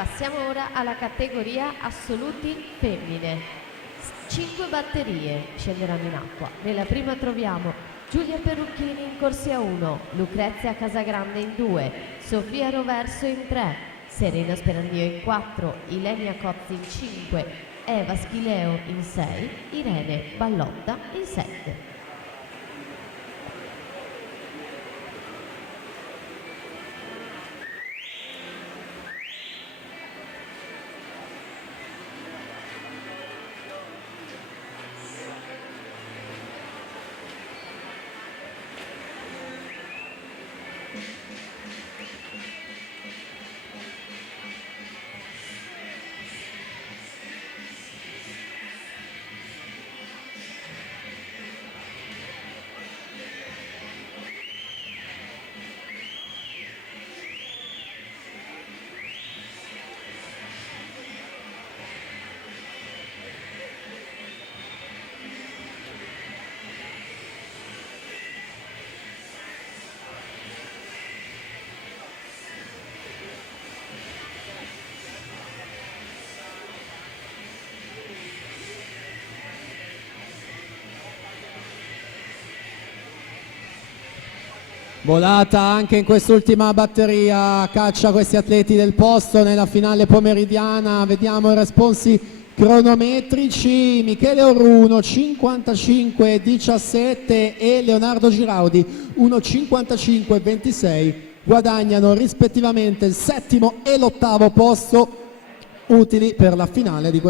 Passiamo ora alla categoria assoluti femmine. 5 batterie scenderanno in acqua. Nella prima troviamo Giulia Perrucchini in corsia 1, Lucrezia Casagrande in 2, Sofia Roverso in 3, Serena Sperandio in 4, Ilenia Cozzi in 5, Eva Schileo in 6, Irene Ballotta in 7. Volata anche in quest'ultima batteria, caccia questi atleti del posto nella finale pomeridiana. Vediamo i responsi cronometrici: Michele Orruno 55-17 e Leonardo Giraudi 1:55-26 guadagnano rispettivamente il settimo e l'ottavo posto, utili per la finale di questa